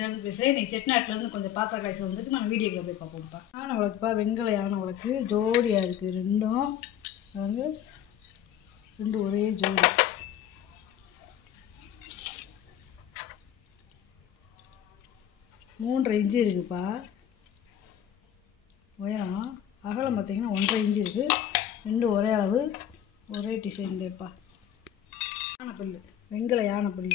Channel பேசுகிறேன். இன்றைக்கி செட்டிநாட்டிலேருந்து கொஞ்சம் பாத்திரக்காய்ச்சி வந்துட்டு நம்ம வீடியோக்குள்ள போய் பார்ப்போம்ப்பா. யானை வளர்க்குப்பா, வெங்கல யானை வளர்க்கு ஜோடியாக இருக்குது. ரெண்டும் வந்து ரெண்டும் ஒரே ஜோடி. மூன்றரை இன்ச்சு இருக்குதுப்பா உயரம். அகலம் பார்த்திங்கன்னா 1.5 இன்ச்சு இருக்குது. ரெண்டும் ஒரே அளவு, ஒரே டிசைன் தேப்பா. யானை புல், வெங்கல யானை புல்.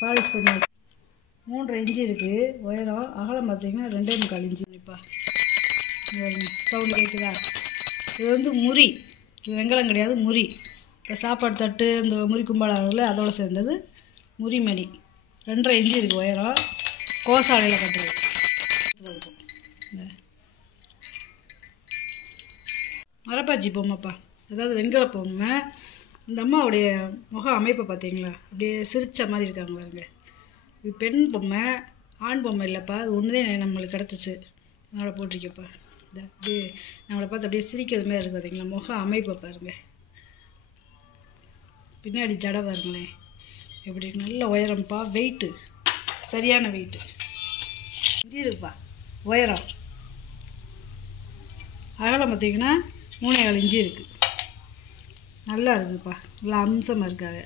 பாலிஷ் பண்ணி 3.5 இன்ச்சு இருக்குது உயரம். அகலம் பார்த்திங்கன்னா 2.25 இன்ச்சுப்பா. சவுண்டு கேட்குதா? இது வந்து முறி, இது வெங்கலம் கிடையாது, முறி. இப்போ சாப்பாடு தட்டு இந்த முறி கும்பலாளர்கள் அதோடு சேர்ந்தது முறிமணி. 2.5 இன்ச்சு இருக்குது உயரம். கோசாலையில் கட்டுறது மரப்பாச்சி பொம்மைப்பா, அதாவது வெங்கல பொம்மை. இந்த அம்மாவுடைய முக அமைப்பை பார்த்தீங்களா, அப்படியே சிரித்த மாதிரி இருக்காங்க பாருங்க. இது பெண் பொம்மை, ஆண் பொம்மை இல்லைப்பா. அது ஒன்று தான் நம்மளுக்கு கிடச்சிச்சு, அதனால் போட்டிருக்கப்பா. இந்த அப்படியே நம்மளை பார்த்து அப்படியே சிரிக்கிறது மாதிரி இருக்குது பார்த்தீங்களா, முக அமைப்பை பாருங்க. பின்னாடி ஜடை பாருங்களேன் எப்படி நல்ல உயரம்ப்பா. வெயிட்டு சரியான வெயிட்டு. இன்ச்சு இருக்குப்பா உயரம். அகலம் பார்த்திங்கன்னா 3.25 இன்ச்சு இருக்குது. நல்லா இருக்குதுப்பா, நல்லா அம்சமாக இருக்காது.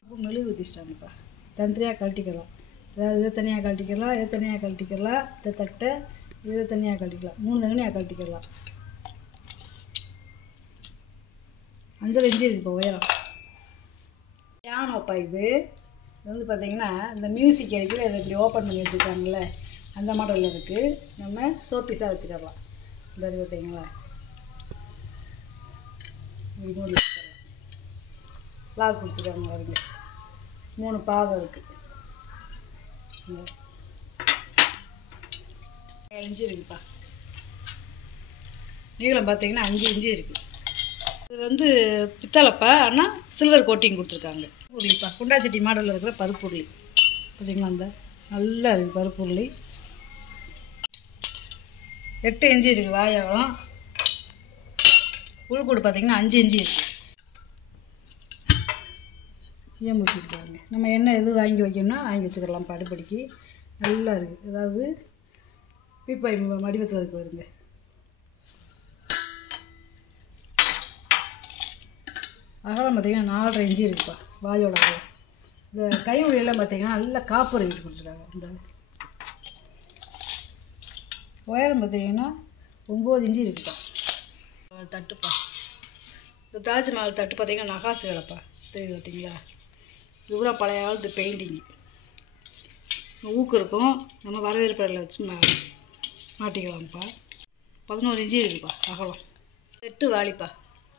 அப்போ மெழுகு ஊற்றிச்சிட்டாங்கப்பா. தனித்தனியாக கழட்டிக்கலாம். அதாவது இதை தனியாக கழட்டிக்கலாம், இதை தனியாக கழட்டிக்கலாம், இதை தட்டை இதை தனியாக கழட்டிக்கலாம். 3 தனியாக கழட்டிக்கலாம். 5.5 இன்ச்சு இருக்குப்பா உயரம். யானைப்பா இது வந்து பார்த்திங்கன்னா இந்த மியூசிக் அடிக்கல இதை இப்படி ஓப்பன் பண்ணி வச்சுருக்காங்கல்ல, அந்த மாடலில் இருக்குது. நம்ம ஷோபீஸாக வச்சுக்கலாம். இந்த இருக்குது பார்த்தீங்களா, இப்படி மூடி வச்சுக்கலாம். லாக் கொடுத்துருக்காங்க பாருங்க. 3 பாதம் இருக்குது. 7 இன்ச்சு இருக்குப்பா. நீளம் பார்த்தீங்கன்னா 5 இன்ச்சு இருக்குது. இது வந்து பித்தளைப்பா, ஆனால் சில்வர் கோட்டிங் கொடுத்துருக்காங்க. உருளிப்பா, குண்டாச்சட்டி மாடலில் இருக்கிற பருப்பு உருளி பார்த்தீங்களா, அந்த நல்லா இருக்குது பருப்பு உருளி. 8 இன்ச்சு இருக்குது வாயகம். உள்கூடு பார்த்திங்கன்னா 5 இன்ச்சு இருக்குது. ஏன் முடிச்சுருக்காங்க. நம்ம என்ன எது வாங்கி வைக்கணும்னா வாங்கி வச்சுக்கலாம். படிப்படிக்கு நல்லா இருக்குது. அதாவது பீப்பாய் வடிவத்தில் இருக்கு வருங்க. அகலம் பார்த்திங்கன்னா 4.5 இன்ச்சு இருக்குப்பா வாயோட அகலம். இந்த கை உடையெல்லாம் பார்த்திங்கன்னா நல்லா காப்பர் வீட்டு கொடுத்துருக்காங்க. இந்த உயரம் பார்த்திங்கன்னா 9 இன்ச்சு இருக்குப்பா. தட்டுப்பா, இந்த தாஜ்மஹால் தட்டு பார்த்திங்கன்னா நகாசு வேலைப்பா. தெரியுது பார்த்திங்களா, இதுவரை பழைய காலத்து பெயிண்டிங்கு. ஊக்கு இருக்கும், நம்ம வரவேற்பறையில் வச்சு மாட்டிக்கலாம்ப்பா. 11 இன்ச்சு இருக்குப்பா அகலம். செட்டு வாளிப்பா,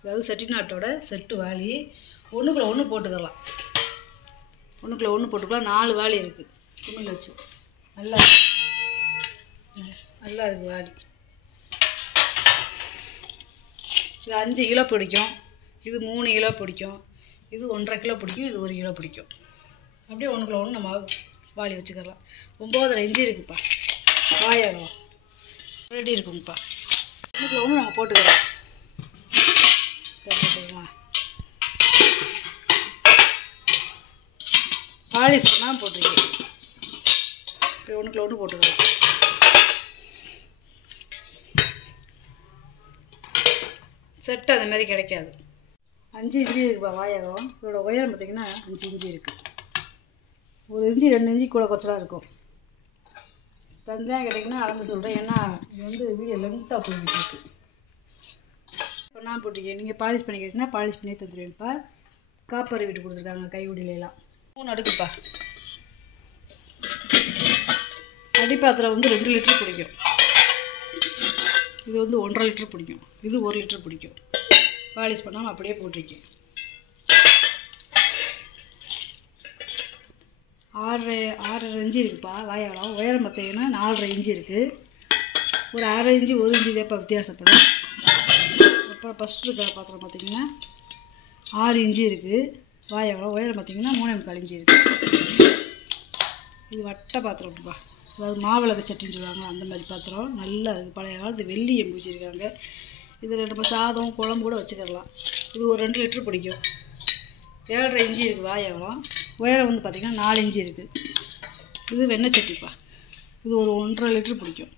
அதாவது செட்டிநாட்டோட செட்டு வாளி. ஒன்றுக்குள்ளே ஒன்று போட்டுக்கலாம். ஒன்றுக்குள்ளே ஒன்று போட்டுக்கலாம். 4 வாளி இருக்குது குமிழ் வச்சு. நல்லா நல்லா இருக்குது வாளி. இது 5 கிலோ பிடிக்கும், இது 3 கிலோ பிடிக்கும், இது 1.5 கிலோ பிடிக்கும், இது 1 கிலோ பிடிக்கும். அப்படியே ஒன்றுக்குள்ள ஒன்று நம்ம வாளி வச்சுக்கலாம். 9.5 இன்ச்சு இருக்குப்பா வாயகம். ரெடி இருக்குங்கப்பா. ஒன்றுக்குள்ள ஒன்று நம்ம போட்டுக்கலாம். பாலிஷ் பண்ணால் போட்டிருக்கேன். இப்படி ஒன்றுக்குள்ள ஒன்று போட்டுக்கலாம். செட்டு அந்த மாதிரி கிடைக்காது. 5 இன்ச்சு இருக்குப்பா வாயகம். இதோட உயரம் பார்த்திங்கன்னா 5 இன்ச்சு இருக்குது. 1 இன்ச்சு 2 இன்ச்சு கூட கொச்சலாக இருக்கும். தனியாக கிடைக்குன்னா அளந்து சொல்கிறேன், ஏன்னா இது வந்து வீடியோ லென்த்தாக போயிட்டு இருக்கு. இப்போ நான் போட்டிருக்கேன். நீங்கள் பாலிஷ் பண்ணி கேட்டிங்கன்னா பாலிஷ் பண்ணி தந்துடுவேன்ப்பா. காப்பர் வீட்டு கொடுத்துருக்காங்க கை உடியிலாம். 3 அடுக்குப்பா. அடிப்பாத்திரம் வந்து 2 லிட்டர் பிடிக்கும். இது வந்து 1.5 லிட்டர் பிடிக்கும். இது 1 லிட்டர் பிடிக்கும். பாலிஷ் பண்ணாமல் அப்படியே போட்டிருக்கேன். 6.5 இன்ச்சு இருக்குப்பா வாயகம். உயரம் பார்த்தீங்கன்னா 4.5 இன்ச்சு இருக்குது. ஒரு 1/2 இன்ச்சு 1 இன்ச்சு தேப்பா வித்தியாசப்படும். அப்புறம் ஃபஸ்ட்டு இருக்கிற பாத்திரம் பார்த்திங்கன்னா 6 இன்ச்சு இருக்குது வாயகம். உயரம் பார்த்திங்கன்னா 3.25 இன்ச்சு இருக்குது. இது வட்டை பாத்திரம்ப்பா, அதாவது மாவிளக்கு சட்டின்னு சொல்லுவாங்க, அந்த மாதிரி பாத்திரம். நல்லா இருக்குது. பழைய காலத்து வெள்ளி எம்பு வச்சுருக்காங்க. இதில் நம்ம சாதம் குழம்பு கூட வச்சுக்கலாம். இது ஒரு 2 லிட்டர் பிடிக்கும். 7.5 இன்ச்சு இருக்குது வாய் அகலம். உயரம் வந்து பார்த்திங்கன்னா 4 இன்ச்சு இருக்குது. இது வெண்ணெய் சட்டிப்பா. இது ஒரு 1.5 லிட்டர் பிடிக்கும்.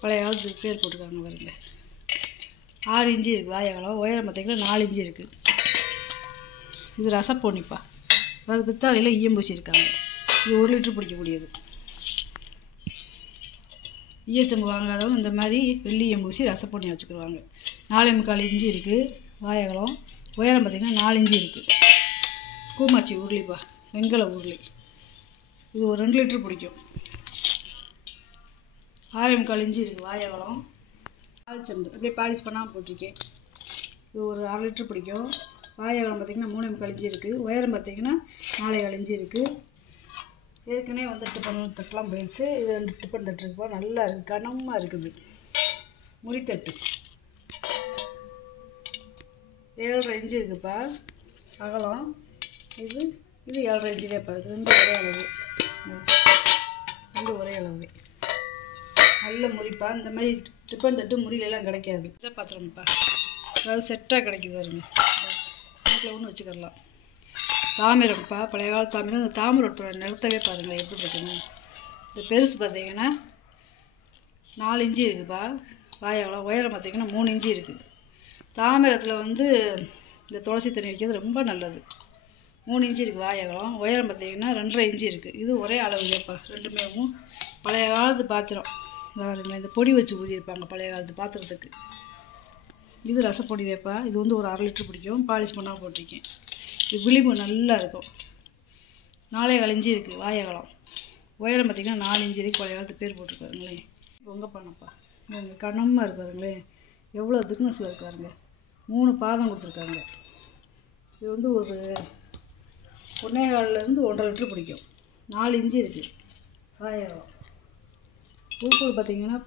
பழைய காலத்துக்கு பேர் போட்டுருக்காங்க பாருங்க. 6 இன்ச்சு இருக்குது வாய் அகலம். உயரம் பார்த்திங்கன்னா 4 இன்ச்சு இருக்குது. இது ரசப்பொன்னிப்பா. அதாவது பித்தாளையில் ஈயம் இருக்காங்க. இது 1 லிட்டர் பிடிக்கக்கூடியது. ஈயச்சம்பு வாங்காதவங்க இந்த மாதிரி வெள்ளி ஈயம் பூசி ரசப்பொன்னி வச்சுக்கிடுவாங்க. 4.25 இன்ச்சு இருக்குது வாய் அகலம். உயரம் பார்த்திங்கன்னா 4 இன்ச்சு இருக்குது. கூமாச்சி உருளிப்பா, வெங்கல உருளி. இது ஒரு 2 லிட்டர் பிடிக்கும். 6.25 இன்ச்சு இருக்குது வாய் அகலம். பாலிச்சம்பு அப்படியே பாலிஷ் பண்ணாமல் போட்டிருக்கேன். இது ஒரு 1/2 லிட்டர் பிடிக்கும். வாய் அகலம் பார்த்திங்கன்னா 3.25 இன்ச்சு இருக்குது. உயரம் பார்த்திங்கன்னா 4.25 இன்ச்சு இருக்குது. ஏற்கனவே வந்து டிஃபன் தட்டுலாம் போயிடுச்சு. இது 2 டிஃபன் தட்டு இருக்குப்பா. நல்லா இருக்குது, கனமாக இருக்குது. முறித்தட்டு 7.5 இன்ச்சு இருக்குப்பா அகலம். இது 7.5 இன்ச்சுதே பாருது. ரெண்டு ஒரே அளவு. நல்ல முறிப்பா. இந்த மாதிரி டிஃபன் தட்டு முறியிலெல்லாம் கிடைக்காது. பாத்திரம்ப்பா, அதாவது செட்டாக கிடைக்குது வருங்க. வீட்டில் ஒன்று வச்சுக்கலாம். தாமிரம்ப்பா, பழைய கால தாமிரம். இந்த தாமிரத்தோட நிறத்தவே பாருங்களேன் எப்படி இருக்குன்னு. இந்த பெருசு பார்த்திங்கன்னா 4 இன்ச்சு இருக்குப்பா வாய் அகலம். உயரம் பார்த்திங்கன்னா 3 இன்ச்சு இருக்குது. தாமிரத்தில் வந்து இந்த துளசி தண்ணி வைக்கிறது ரொம்ப நல்லது. 3 இன்ச்சு இருக்குது வாய் அகலம். உயரம் பார்த்திங்கன்னா 2.5 இன்ச்சு இருக்குது. இது ஒரே அளவு கேட்பா. ரெண்டுமே பழைய காலத்து பாத்திரம். இந்த பாருங்களேன், இந்த பொடி வச்சு ஊதியிருப்பாங்க பழைய காலத்து பாத்திரத்துக்கு. இது ரசப்பொடி வேப்பா. இது வந்து ஒரு 1/2 லிட்டர் பிடிக்கும். பாலிஷ் பண்ணால் போட்டிருக்கேன். இது விளிம்பு நல்லா இருக்கும். 4.25 இன்ச்சு இருக்குது வாய் அகலம். உயரம் பார்த்திங்கன்னா 4 இன்ச்சு இருக்குது. பழைய காலத்து பேர் போட்டிருக்காருங்களேன். பொங்க பண்ணப்பா. இந்த கனமாக இருக்காருங்களேன். எவ்வளோ திக்னஸில் இருக்காருங்க. 3 பாதம் கொடுத்துருக்காங்க. இது வந்து ஒரு 1.25லேருந்து 1.5 லிட்டர் பிடிக்கும். 4 இன்ச்சு இருக்குது வாய் அகலம். பூக்கூடு பார்த்திங்கன்னா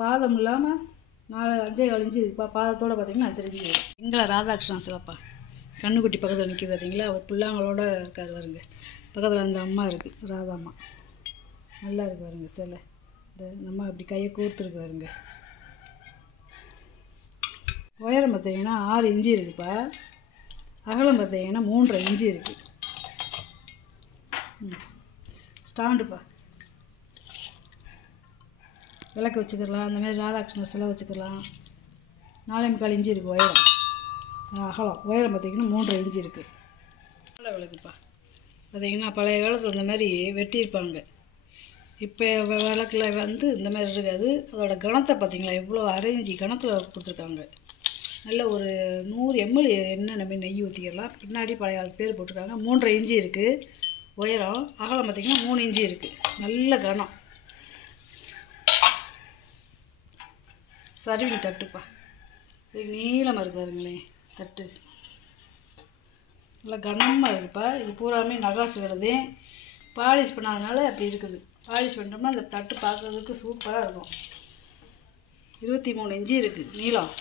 பாதம் இல்லாமல் 5.25 இன்ச்சு இருக்குப்பா. பாதத்தோடு பார்த்திங்கன்னா 5.5 இன்ச்சு இருக்குது. எங்களை ராதாகிருஷ்ணன் சிலப்பா கண்ணுக்குட்டி பக்கத்தில் நிற்கிது பார்த்தீங்களா. அவர் பிள்ளைங்களோட இருக்கார் பாருங்க. பக்கத்தில் அந்த அம்மா இருக்குது, ராதாம்மா. நல்லா இருக்கு பாருங்க சிலை. இந்த நம்ம அப்படி கையை கோர்த்துருக்கு பாருங்க. உயரம் பார்த்திங்கன்னா 6 இன்ச்சு இருக்குப்பா. அகலம் பார்த்திங்கன்னா 3.5 இன்ச்சு இருக்குது. ஸ்டாண்டுப்பா, விளக்கு வச்சுக்கலாம். அந்த மாதிரி ராதாகிருஷ்ணன் சிலை வச்சுக்கலாம். 4.25 இன்ச்சு இருக்குது உயரம். அகலம். உயரம் பார்த்திங்கன்னா 3.5 இன்ச்சு இருக்குது. விளக்குப்பா பார்த்திங்கன்னா பழைய காலத்தில் இந்த மாதிரி வெட்டியிருப்பாங்க. இப்போ விளக்கில் வந்து இந்த மாதிரி இருக்காது. அதோட கணத்தை பார்த்திங்களா எவ்வளோ அரேஞ்சி கணத்தில் கொடுத்துருக்காங்க. நல்ல ஒரு 100 ml எண்ணெய் நம்ம நெய் ஊற்றிக்கலாம். பின்னாடி பழைய காலத்து பேர் போட்டிருக்காங்க. 3.5 இன்ச்சு இருக்குது உயரம். அகலம் பார்த்திங்கன்னா 3 இன்ச்சு இருக்குது. நல்ல கனம். சர்விங் தட்டுப்பா. இது நீளமாக இருக்காருங்களேன் தட்டு. நல்லா கனமாக இருக்குப்பா. இது பூராமே நகாசு வருது. பாலிஷ் பண்ணாதனால அப்படி இருக்குது. பாலிஷ் பண்ணிட்டோம்னா அந்த தட்டு பார்க்குறதுக்கு சூப்பராக இருக்கும். 23 இன்ச்சு இருக்குது நீளம்.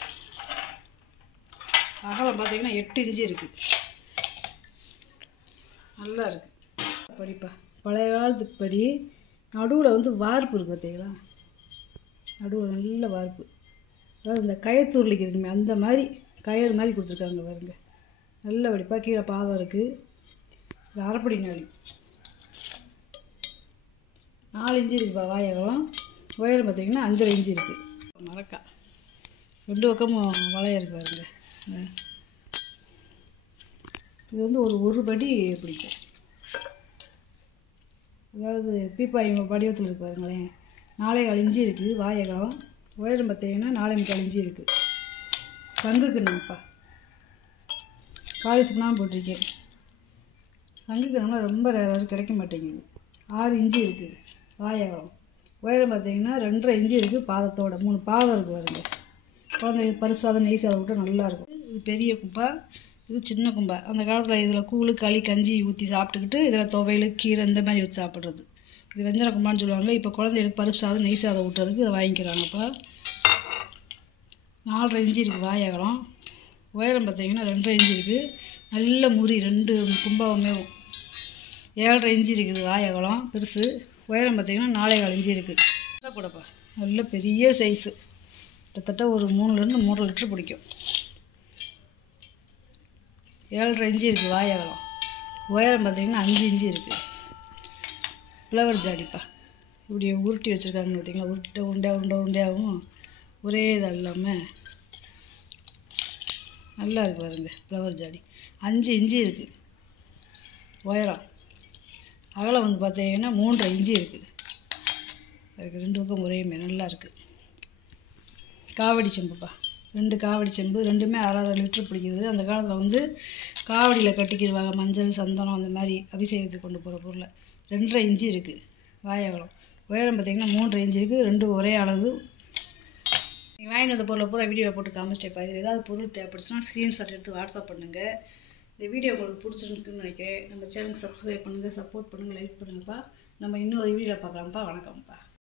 அகலம் பார்த்திங்கன்னா 8 இன்ச்சு இருக்குது. நல்லா இருக்குது படிப்பா. பழைய காலத்துக்கு படி நடுவில் வந்து வார்ப்பு இருக்குது பார்த்தீங்களா. நடுவில் நல்ல வார்ப்பு. அதாவது இந்த கயத்தூர்லிக்கு இருக்குமே அந்த மாதிரி கயிறு மாதிரி கொடுத்துருக்காங்க பாருங்க. நல்ல வடிப்பா. கீழே பாதம் இருக்குது. இது அரைப்படி நாளி. 4 இன்ச்சு இருக்குப்பா வாய் அகலம். உயரம் பார்த்திங்கன்னா 5.5 இன்ச்சு இருக்குது. மரக்கா 2 பக்கமும் வளையம் இருக்குது பாருங்க. இது வந்து ஒரு படி பிடிக்கும். அதாவது பீப்பாய் வடிவத்தில் இருக்கு பாருங்களேன். 4.25 இன்ச்சு இருக்குது வாய் அகலம். உயரம் பார்த்திங்கன்னா 4.25 இன்ச்சு இருக்குது. சங்கு கிண்ணம்ப்பா. பாலிஷ் பண்ணாமல் போட்டிருக்கேன். சங்கு கிண்ணம்லாம் ரொம்ப ரேராக கிடைக்க மாட்டேங்குது. 6 இன்ச்சு இருக்குது வாய் அகலம். உயரம் பார்த்திங்கன்னா 2.5 இன்ச்சு இருக்குது. பாதத்தோட 3 பாதம் இருக்குது பாருங்க. குழந்தைங்க பருப்பு சாதம் நெய் சாதம் விட்டால் நல்லாயிருக்கும். இது பெரிய கும்பா, இது சின்ன கும்பா. அந்த காலத்தில் இதில் கூழ் களி கஞ்சி ஊற்றி சாப்பிட்டுக்கிட்டு இதில் துவையல் கீரை இந்த மாதிரி வச்சு சாப்பிட்றது. இது வெஞ்சன கும்பான்னு சொல்லுவாங்க. இப்போ குழந்தைகளுக்கு பருப்பு சாதம் நெய் சாதம் விட்டுறதுக்கு இதை வாங்கிக்கிறாங்கப்பா. 4.5 இன்ச்சு இருக்குது வாய் அகலம். உயரம் பார்த்திங்கன்னா 2.5 இன்ச்சு இருக்குது. நல்ல முறி 2 கும்பாவுமே. 7.5 இன்ச்சு இருக்குது வாய் அகலம் பெருசு. உயரம் பார்த்திங்கன்னா 4.25 இன்ச்சு இருக்குது. கூடப்பா நல்ல பெரிய சைஸு. கிட்டத்தட்ட ஒரு 3லேருந்து 3.5 லிட்டர் பிடிக்கும். 7.5 இன்ச்சு இருக்குது வாய் அகலம். உயரம் பார்த்திங்கன்னா 5 இன்ச்சு இருக்குது. ஃப்ளவர் ஜாடிப்பா. இப்படி உருட்டி வச்சுருக்காங்கன்னு பார்த்தீங்களா, உருட்டிட்டு உருண்டையாகவும் ஒரே இதாக இல்லாமல் நல்லா இருக்குது பாருங்க. ஃப்ளவர் ஜாடி 5 இன்ச்சு இருக்குது உயரம். அகலம் வந்து பார்த்தீங்கன்னா 3.5 இன்ச்சு இருக்குது. அதுக்கு 2 பக்கம் ஒரே மாதிரி நல்லா இருக்குது. காவடி செம்புப்பா. 2 காவடி செம்பு, ரெண்டுமே 1.5 லிட்டர் பிடிக்குது. அந்த காலத்தில் வந்து காவடியில் கட்டிக்கிடுவாங்க, மஞ்சள் சந்தனம் அந்த மாதிரி அபிஷேகத்துக்கு கொண்டு போகிற பொருளை. 2.5 இன்ச்சு இருக்குது வாய் அகலம். உயரம் பார்த்திங்கன்னா 3.5 இன்ச்சு இருக்குது. 2 ஒரே அளவு. நீங்கள் வாங்கிட்டு வந்த பொருளை பூரா வீடியோவில் போட்டு காமிச்சிட்டேப்பா. இது ஏதாவது பொருள் தேவைப்படுச்சுன்னா ஸ்க்ரீன்ஷாட் எடுத்து வாட்ஸ்அப் பண்ணுங்கள். இந்த வீடியோ உங்களுக்கு பிடிச்சிருக்குன்னு நினைக்கிறேன். நம்ம சேனலுக்கு சப்ஸ்கிரைப் பண்ணுங்கள், சப்போர்ட் பண்ணுங்கள், லைக் பண்ணுங்கப்பா. நம்ம இன்னொரு வீடியோவில் பார்க்கலாம்ப்பா. வணக்கம்ப்பா.